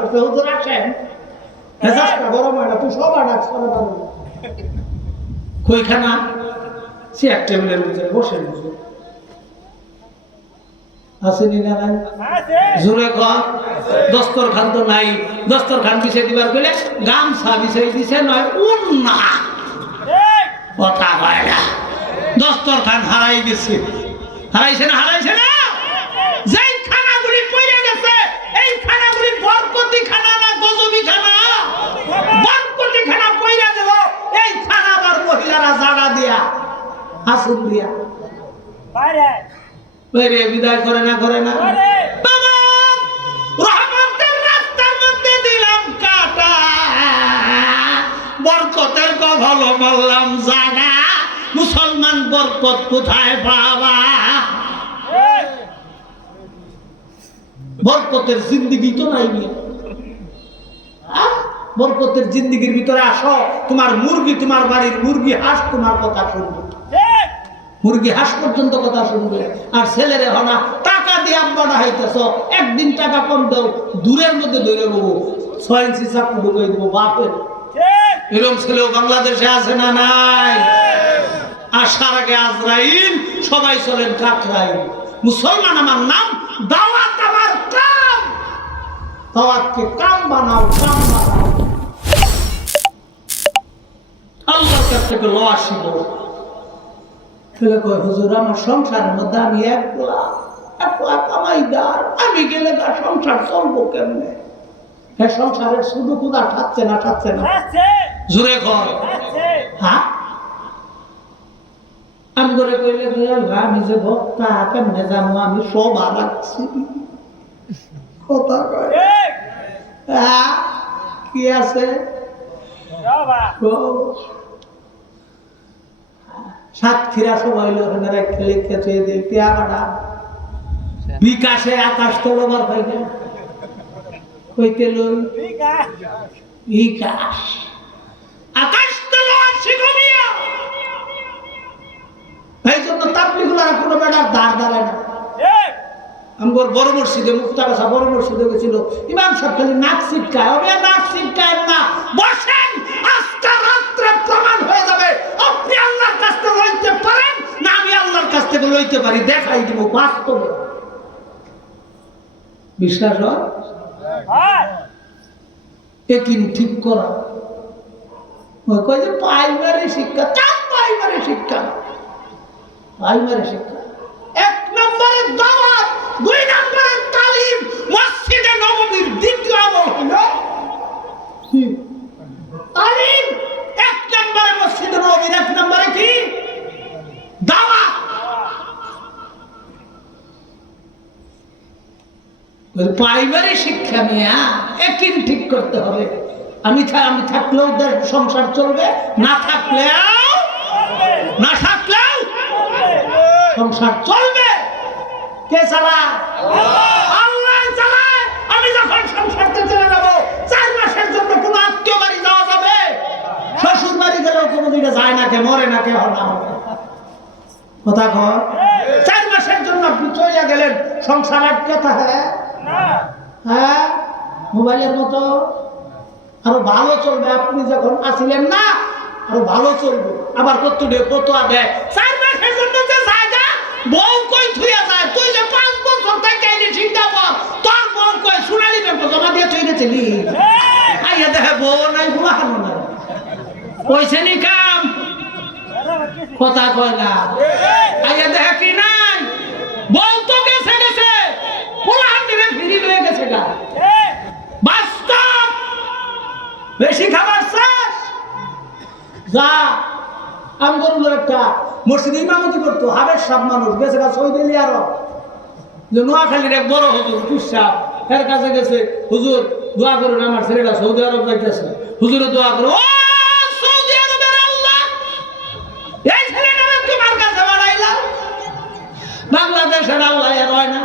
করছে হুজুর আসেন মেজাজটা গরম হয় না তুই সবার ডাক সরে পারো কইখানা চেয়ার টেবিলের ভিতরে বসেন হুজুর আসেনি না নাই জোরে কর দস্তরখান তো নাই দস্তরখান বিছে দিবার কইলে গামছা বিছে দিছে নয় উন্না কথা কয় না দস্তরখান হারাই গেছে হারাইছে না যেই খানাগুলি পড়ে গেছে এই খানাগুলি বরকতি খানা না গজবি খানা বরকতি খানা পড়ে গেল এই খানা আবার মহিলারা জাড়া দিয়া হাসুন দিয়া বাইরে বিদায় করে না বাবা রহমতের রাস্তার মধ্যে দিলাম কাটা বরকতের কভালো মারলাম জানা মুসলমান বরকত কোথায় পাবা বরকতের জিন্দেগি তো নাই বরকতের জিন্দেগির ভিতরে আসো তোমার মুরগি তোমার বাড়ির মুরগি হাঁস তোমার কথা শুনবে মুরগি হাঁস পর্যন্ত কথা শুনবে আর ছেলেরে হনা টাকা দিয়ে আব্বাটা হইতেছ একদিন টাকা কম দাও দূরের মধ্যে ধরে নেবো 6 ইঞ্চি চাকু ঢুকে দেবো বাপের এরকম ছেলেও বাংলাদেশে আছে না নাই আসার আগে আজরাইল সবাই চলেন কাকরাইল মুসলমান আমার নাম দাওয়াত আমার কাম দাওয়াতকে কাম বানাও আল্লাহর কাছ থেকে লওয়া শিখো ছেলে কয় হুজুর আমার সংসারের মধ্যে আমি একলা কামাইদার আমি গেলে তার সংসার চলবো কেমনে হ্যাঁ সংসারের শুধু কোথা ঠাচ্ছে না জোরে ঘর হ্যাঁ আমি করে কইলে আমি যে ভক্তা কেমনে জানো আমি সব হারাচ্ছি কথা কয় কি আছে সাতক্ষীরা সবাই ওখানে রেখে লিখে চুয়ে দিয়ে পেয়াবাটা বিকাশে আকাশ তোলবার পাই না কইতে বিকাশ আকাশ তোলবার শিখমিয়া এই জন্য তাবলিগুলো আর কোনো বেটার দাঁড় দাঁড়ায় না আমার বড় মসজিদে মুক্তাগাছা বড় মসজিদে গেছিল ইমাম সাহেব খালি নাক ছিটকায় হবে নাক ছিটকায় না বসেন আজকে রাত্রে প্রমাণ হয়ে যাবে আপনি আল্লাহর কাছ থেকে লইতে পারেন না আমি আল্লাহর কাছ থেকে লইতে পারি দেখাই দিব বাস্তবে বিশ্বাস হয় একিন ঠিক করা ওই কয় যে প্রাইমারি শিক্ষা প্রাইমারি শিক্ষা 1 নম্বরের দাওয়াত 2 নম্বরের তালিম মসজিদে নববীর দ্বিতীয় আমল হলো তালিম 1 নম্বরে মসজিদে নববীর 1 নম্বরে কি দাওয়াত প্রাইমারি শিক্ষা নিয়ে একই ঠিক করতে হবে আমি থাকলেও সংসার চলবে না থাকলেও সংসার চলবে কে চালায় আল্লাহ চালায় আমি যখন সংসারতে চলে যাবো 4 মাসের জন্য কোন আত্মীয় বাড়ি যাওয়া যাবে শ্বশুর বাড়ি গেলেও কোনোদিকে যায় না কে মরে না কে হনা হবে কথা কর 4 মাসের জন্য আপনি চলে গেলেন সংসার আটকে থাকে হ্যাঁ মোবাইলের মতো আরো ভালো চলবে আপনি যখন আসিলেন না আরো ভালো চলবে আবার কত দেয় 4 মাসের জন্য যে জায়গা বউ কই থুইয়া যায় তুই যে 5 বছর থেকে আইলি সিঙ্গাপুর তোর বউ কই সোনালী ব্যাংক জমা দিয়ে তুই গেছিলি আইয়া দেখে বউ নাই গুলা খানো না কইছে নি কাম কথা কয় না আইয়া দেখে কি নাই বউ তো গেছে পোলা দিনে ফিরি হয়ে গেছে গা বাস্তব বেশি খাবার শেষ যা আমি বললো একটা মসজিদে ইমামতি করতো হাবের সব মানুষ গেছে গা সৌদি আরব যে নোয়াখালীর এক বড় হুজুর পিসাব এর কাছে গেছে হুজুর দোয়া করুন আমার ছেলেটা সৌদি আরব যাইতেছে হুজুরে দোয়া করো ও সৌদি আরবের আল্লাহ এই ছেলেটা তোমার কাছে বাড়াইলাম বাংলাদেশের আল্লাহ আর হয় না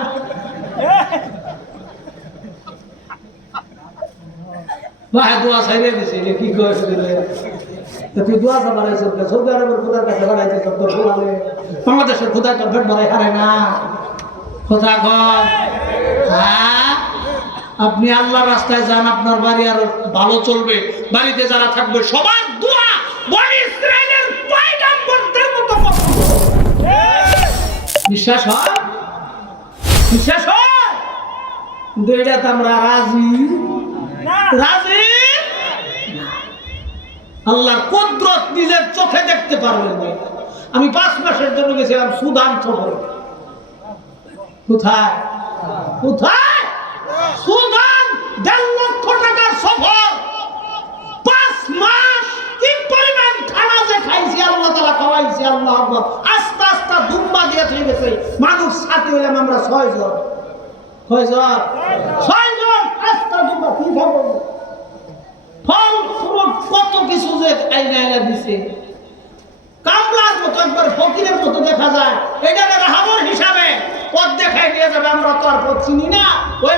ভাই দোয়া ছাইরে দিছে কি কইছে তুই দোয়া বাড়াইছিস সৌদি আরবের খোদার কাছে বাড়াইছিস তোর বলালে বাংলাদেশের খোদা তোর পেট ভরাই হারে না কথা কর হ্যাঁ আপনি আল্লাহর রাস্তায় যান, আপনার বাড়ি আরো ভালো চলবে। বাড়িতে যারা থাকবে সবার দোয়া বনি ইসরাইলের পয়গম্বরদের মতো পছন্দ। বিশ্বাস হয়? বিশ্বাস হয়? কিন্তু এটাতে আমরা রাজি রাজি। আল্লাহর কুদরত নিজের চোখে দেখতে পারবেন না। আমি 5 মাসের জন্য গেছিলাম সুদান সফরে। কোথায় কোথায়? সুদান। 1.5 লক্ষ টাকার সফর, 5 মাস। কি পরিমাণ খানা যে খাইছি, আল্লাহ তাআলা খাওয়াইছে। আল্লাহ আকবার। আস্তে আস্তে দুম্বা দিয়ে ঠিক গেছে মানুষ। সাথে হইলাম আমরা 6 জন। 6 জন 6 জন আস্তে দুম্বা। কি খাবো? ফল ফ্রুট কত কিছু যে আইনা আইনা দিছে। কামলার মতো একবার ফকিরের মতো দেখা যায়। এটা রাহাবর হিসাবে পথ দেখাই নিয়ে যাবে। আমরা তো আর পথ চিনি না। ওই